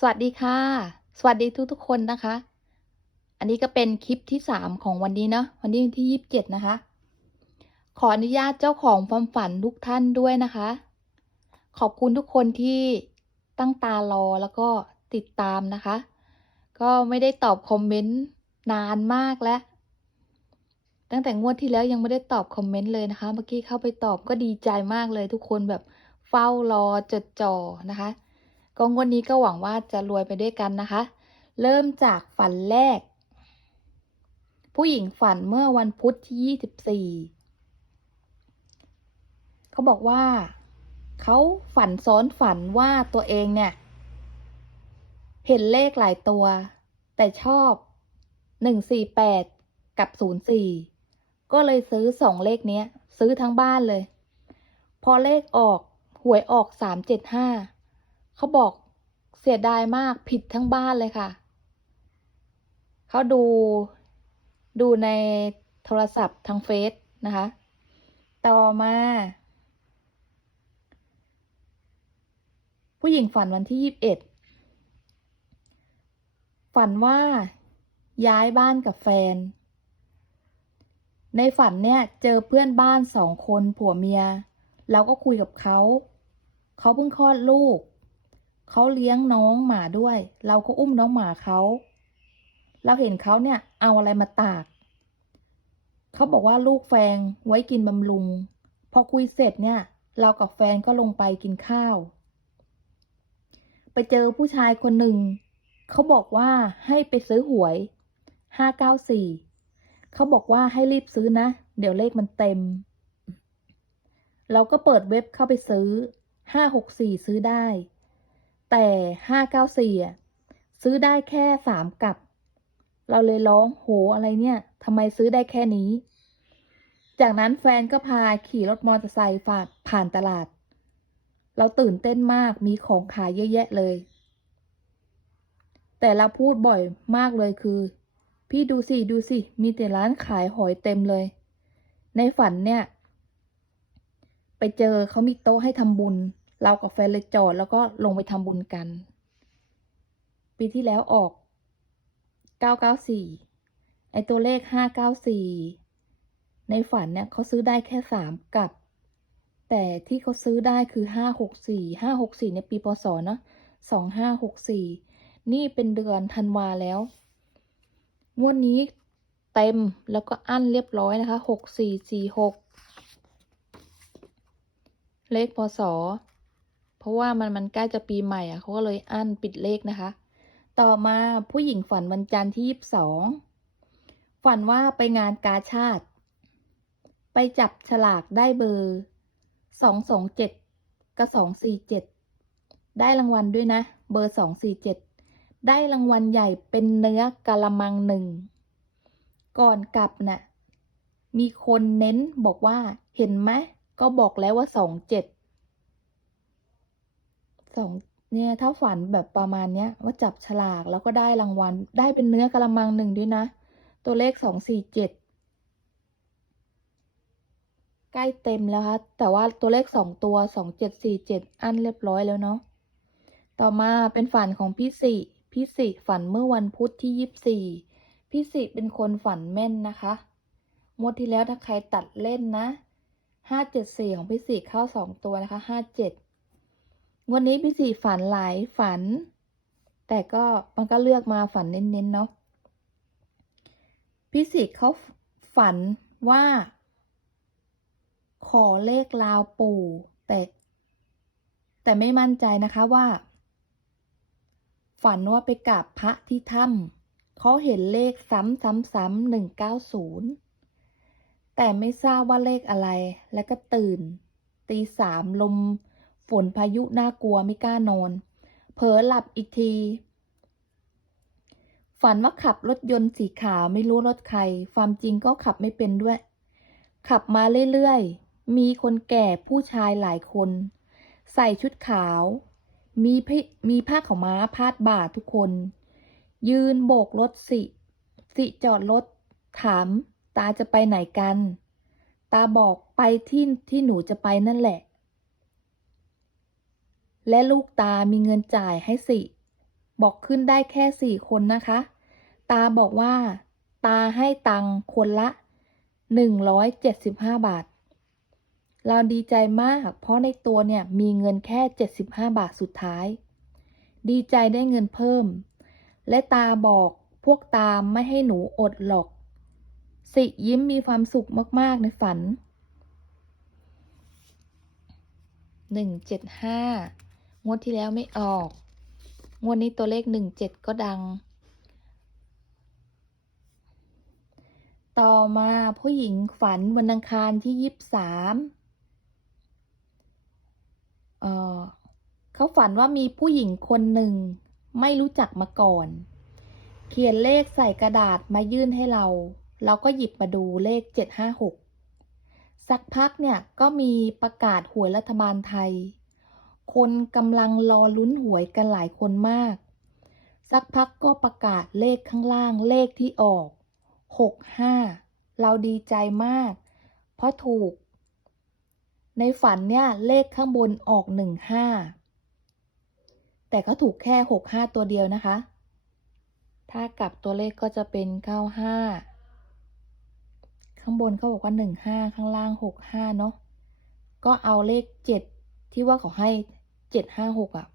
สวัสดีค่ะ สวัสดีทุกๆคนนะคะ อันนี้ก็เป็นคลิปที่สามของวันนี้เนาะวันนี้วันที่ยี่สิบเจ็ดนะคะ ขออนุญาตเจ้าของความฝันทุกท่านด้วยนะคะ ขอบคุณทุกคนที่ตั้งตารอแล้วก็ติดตามนะคะ ก็ไม่ได้ตอบคอมเมนต์นานมากแล้ว ตั้งแต่งวดที่แล้วยังไม่ได้ตอบคอมเมนต์เลยนะคะ เมื่อกี้เข้าไปตอบก็ดีใจมากเลยทุกคนแบบเฝ้ารอจดจ่อนะคะ ก็งวดนี้ก็หวังว่าจะรวยไปด้วยกันนะคะ เริ่มจากฝันแรก ผู้หญิงฝันเมื่อวันพุธที่ 24 เขาบอกว่า เขาฝันซ้อนฝันว่าตัวเองเนี่ย เห็นเลขหลายตัว แต่ชอบ 148 กับ 04 ก็เลยซื้อสองเลขเนี้ย ซื้อทั้งบ้านเลย พอเลขออกหวยออก 375 เขาบอกเสียดายมากผิดทั้งบ้านเลยค่ะ เขาดูดูในโทรศัพท์ทางเฟซนะคะ ต่อมา ผู้หญิงฝันวันที่ยี่สิบเอ็ดฝันว่าย้ายบ้านกับแฟน ในฝันเนี่ยเจอเพื่อนบ้านสองคนผัวเมีย เราก็คุยกับเขา เขาเพิ่งคลอดลูก เขาเลี้ยงน้องหมาด้วย เราก็อุ้มน้องหมาเขาเราเห็นเขาเนี่ยเอาอะไรมาตาก เขาบอกว่าลูกแฟงไว้กินบำรุง พอคุยเสร็จเนี่ย เรากับแฟนก็ลงไปกินข้าว ไปเจอผู้ชายคนหนึ่ง เขาบอกว่าให้ไปซื้อหวยห้าเก้าสี่เขาบอกว่าให้รีบซื้อนะ เดี๋ยวเลขมันเต็ม เราก็เปิดเว็บเข้าไปซื้อห้าหกสี่ซื้อได้ แต่ห้าเก้าสี่อะซื้อได้แค่สามกับ เราเลยร้องโหอะไรเนี่ยทำไมซื้อได้แค่นี้ จากนั้นแฟนก็พาขี่รถมอเตอร์ไซค์ผ่านผ่านตลาด เราตื่นเต้นมากมีของขายเยอะแยะเลย แต่เราพูดบ่อยมากเลยคือ พี่ดูสิ ดูสิ มีแต่ร้านขายหอยเต็มเลย ในฝันเนี่ย ไปเจอเขามีโต๊ะให้ทำบุญ เรากับแฟนเลยจอดแล้วก็ลงไปทำบุญกัน ปีที่แล้วออก 994 ไอตัวเลข 594 ในฝันเนี่ยเขาซื้อได้แค่สามกับ แต่ที่เขาซื้อได้คือ 564 564ในปีพศเนาะ2564 นี่เป็นเดือนธันวาแล้ว งวดนี้เต็มแล้วก็อั้นเรียบร้อยนะคะ 6446 เลขพศ เพราะว่ามันมันใกล้จะปีใหม่อะเขาก็เลยอั้นปิดเลขนะคะ ต่อมาผู้หญิงฝันวันจันทร์ที่ยี่สิบสองฝันว่าไปงานกาชาติ ไปจับฉลากได้เบอร์สองสองเจ็ดกับสองสี่เจ็ดได้รางวัลด้วยนะ เบอร์สองสี่เจ็ดได้รางวัลใหญ่เป็นเนื้อกะละมังหนึ่ง ก่อนกลับน่ะมีคนเน้นบอกว่าเห็นไหมก็บอกแล้วว่าสองเจ็ด สองเนี่ยถ้าฝันแบบประมาณเนี้ยว่าจับฉลากแล้วก็ได้รางวัล ได้เป็นเนื้อกะละมังหนึ่งด้วยนะ ตัวเลขสองสี่เจ็ดใกล้เต็มแล้วคะแต่ว่าตัวเลขสองตัวสองเจ็ดสี่เจ็ดอันเรียบร้อยแล้วเนาะต่อมาเป็นฝันของพี่สิพี่สิฝันเมื่อวันพุธที่ยี่สิบสี่พี่สิเป็นคนฝันแม่นนะคะงวดที่แล้วถ้าใครตัดเล่นนะห้าเจ็ดสี่ของพี่สิเข้าสองตัวนะคะห้าเจ็ด วันนี้พี่สี่ฝันหลายฝัน แต่ก็มันก็เลือกมาฝันเน้นๆเนาะพี่สี่เขาฝันว่า ขอเลขลาวปู่แต่แต่ไม่มั่นใจนะคะว่า ฝันว่าไปกราบพระที่ถ้ำเขาเห็นเลขซ้ำซ้ำซ้ำหนึ่งเก้าศูนย์แต่ไม่ทราบว่าเลขอะไร แล้วก็ตื่น ตีสามลม ฝนพายุน่ากลัวไม่กล้านอน เผลอหลับอีกที ฝันว่าขับรถยนต์สีขาวไม่รู้รถใคร ความจริงก็ขับไม่เป็นด้วย ขับมาเรื่อยๆ มีคนแก่ผู้ชายหลายคน ใส่ชุดขาว มีมีผ้าขาวม้าพาดบ่าทุกคน ยืนโบกรถสิ สิจอดรถถาม ตาจะไปไหนกัน ตาบอกไปที่ที่หนูจะไปนั่นแหละ และลูกตามีเงินจ่ายให้สิ บอกขึ้นได้แค่สี่คนนะคะ ตาบอกว่า ตาให้ตังคนละหนึ่งร้อยเจ็ดสิบห้าบาท เราดีใจมาก เพราะในตัวเนี่ยมีเงินแค่เจ็ดสิบห้าบาทสุดท้าย ดีใจได้เงินเพิ่ม และตาบอกพวกตาไม่ให้หนูอดหรอก สิยิ้มมีความสุขมาก ๆ ในฝันหนึ่งเจ็ดห้า งวดที่แล้วไม่ออก งวดนี้ตัวเลขหนึ่งเจ็ดก็ดัง ต่อมาผู้หญิงฝันวันอังคารที่ยี่สิบสามเออเขาฝันว่ามีผู้หญิงคนหนึ่งไม่รู้จักมาก่อน เขียนเลขใส่กระดาษมายื่นให้เรา เราก็หยิบมาดูเลขเจ็ดห้าหกสักพักเนี่ยก็มีประกาศหวยรัฐบาลไทย คนกำลังรอลุ้นหวยกันหลายคนมาก สักพักก็ประกาศเลขข้างล่างเลขที่ออกหกห้าเราดีใจมาก เพราะถูก ในฝันเนี่ยเลขข้างบนออกหนึ่งห้าแต่ก็ถูกแค่หกห้าตัวเดียวนะคะ ถ้ากลับตัวเลขก็จะเป็นเก้าห้าข้างบนเขาบอกว่าหนึ่งห้าข้างล่างหกห้าเนาะก็เอาเลขเจ็ดที่ว่าเขาให้ เจ็ดห้าหกอะ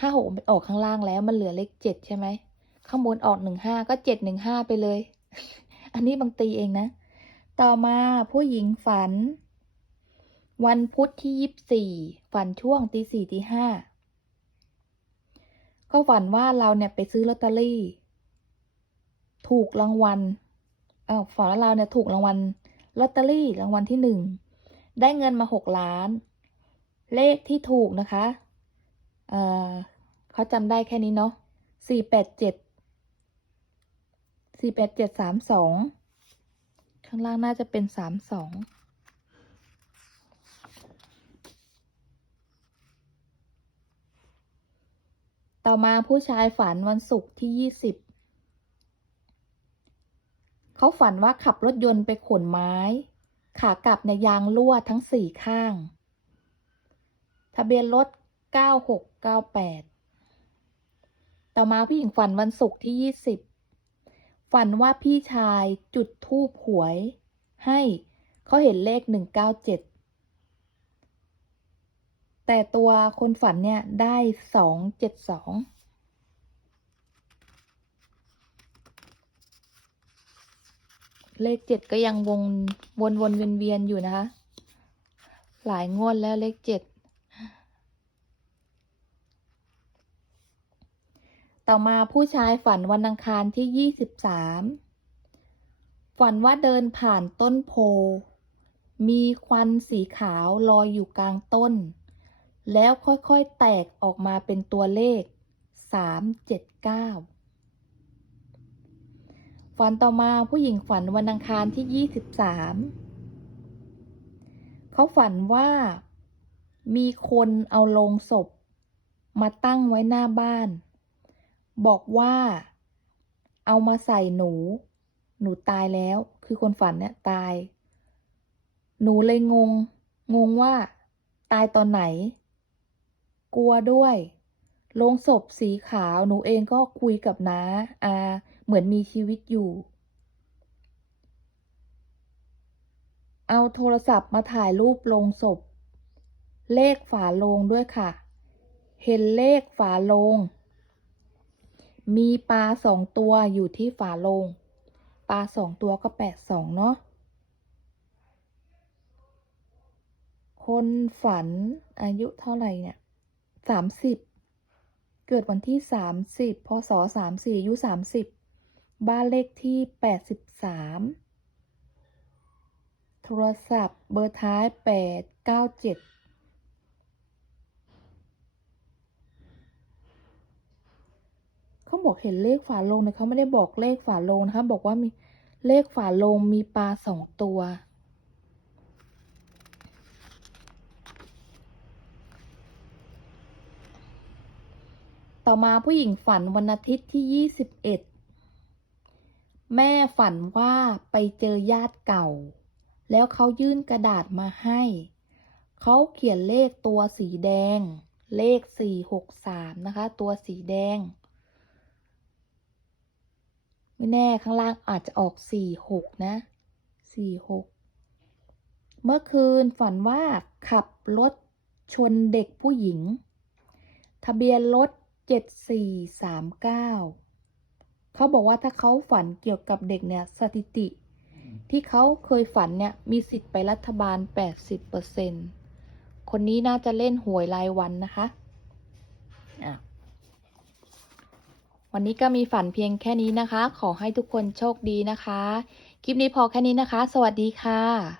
ห้าหกมันออกข้างล่างแล้วมันเหลือเลขเจ็ดใช่ไหมข้างบนออกหนึ่งห้าก็เจ็ดหนึ่งห้าไปเลย อันนี้บางตีเองนะ ต่อมาผู้หญิงฝัน วันพุธที่ยี่สิบสี่ฝันช่วงตีสี่ตีห้าก็ฝันว่าเราเนี่ยไปซื้อลอตเตอรี่ ถูกรางวัลอ้าวฝันว่าเราเนี่ยถูกรางวัลลอตเตอรี่รางวัลที่หนึ่งได้เงินมาหกล้าน เลขที่ถูกนะคะเอ่อเขาจำได้แค่นี้เนาะสี่แปดเจ็ดสี่แปดเจ็ดสามสองข้างล่างน่าจะเป็นสามสองต่อมาผู้ชายฝันวันศุกร์ที่ยี่สิบเขาฝันว่าขับรถยนต์ไปขนไม้ ขากลับในยยางรั่วทั้งสี่ข้างะเบียนรถ 9698 ต่อมาผู้หญิงฝันวันศุกร์ที่ 20 ฝันว่าพี่ชายจุดทูบหวย ให้เขาเห็นเลข 197 แต่ตัวคนฝันเนี่ยได้ 272เลขเจ็ดก็ยังวงวนวนเวียนเวียนอยู่นะคะ หลายงวดแล้วเลขเจ็ด ต่อมาผู้ชายฝันวันอังคารที่ยี่สิบสามฝันว่าเดินผ่านต้นโพ มีควันสีขาวลอยอยู่กลางต้น แล้วค่อยๆแตกออกมาเป็นตัวเลขสามเจ็ดเก้าฝันต่อมาผู้หญิงฝันวันอังคารที่ยี่สิบสามเขาฝันว่ามีคนเอาโลงศพ มาตั้งไว้หน้าบ้าน บอกว่า เอามาใส่หนู หนูตายแล้ว คือคนฝันเนี่ยตาย หนูเลยงง งงว่า ตายตอนไหน กลัวด้วยโลงศพสีขาว หนูเองก็คุยกับน้าอาเหมือนมีชีวิตอยู่ เอาโทรศัพท์มาถ่ายรูปโลงศพ เลขฝาโลงด้วยค่ะ เห็นเลขฝาโลง มีปลาสองตัวอยู่ที่ฝาโลง ปลาสองตัวก็แปดสองเนาะ คนฝันอายุเท่าไหร่เนี่ยสามสิบ เกิดวันที่สามสิบ พศสามสี่อายุสามสิบ บ้านเลขที่แปดสิบสาม โทรศัพท์เบอร์ท้ายแปดเก้าเจ็ด บอกเห็นเลขฝาโลงแต่เขาไม่ได้บอกเลขฝาโลงนะคะ บอกว่ามีเลขฝาโลงมีปลาสองตัว ต่อมาผู้หญิงฝันวันอาทิตย์ที่ยี่สิบเอ็ดแม่ฝันว่าไปเจอญาติเก่า แล้วเขายื่นกระดาษมาให้ เขาเขียนเลขตัวสีแดง เลขสี่หกสามนะคะ ตัวสีแดง ไม่แน่ข้างล่างอาจจะออกสี่หกนะสี่หกเมื่อคืนฝันว่าขับรถชนเด็กผู้หญิง ทะเบียนรถเจ็ดสี่สามเก้าเขาบอกว่าถ้าเขาฝันเกี่ยวกับเด็กเนี่ยสถิติ ที่เขาเคยฝันเนี่ยมีสิทธิ์ไปรัฐบาล80%คนนี้น่าจะเล่นหวยรายวันนะคะอะ วันนี้ก็มีฝันเพียงแค่นี้นะคะ ขอให้ทุกคนโชคดีนะคะ คลิปนี้พอแค่นี้นะคะ สวัสดีค่ะ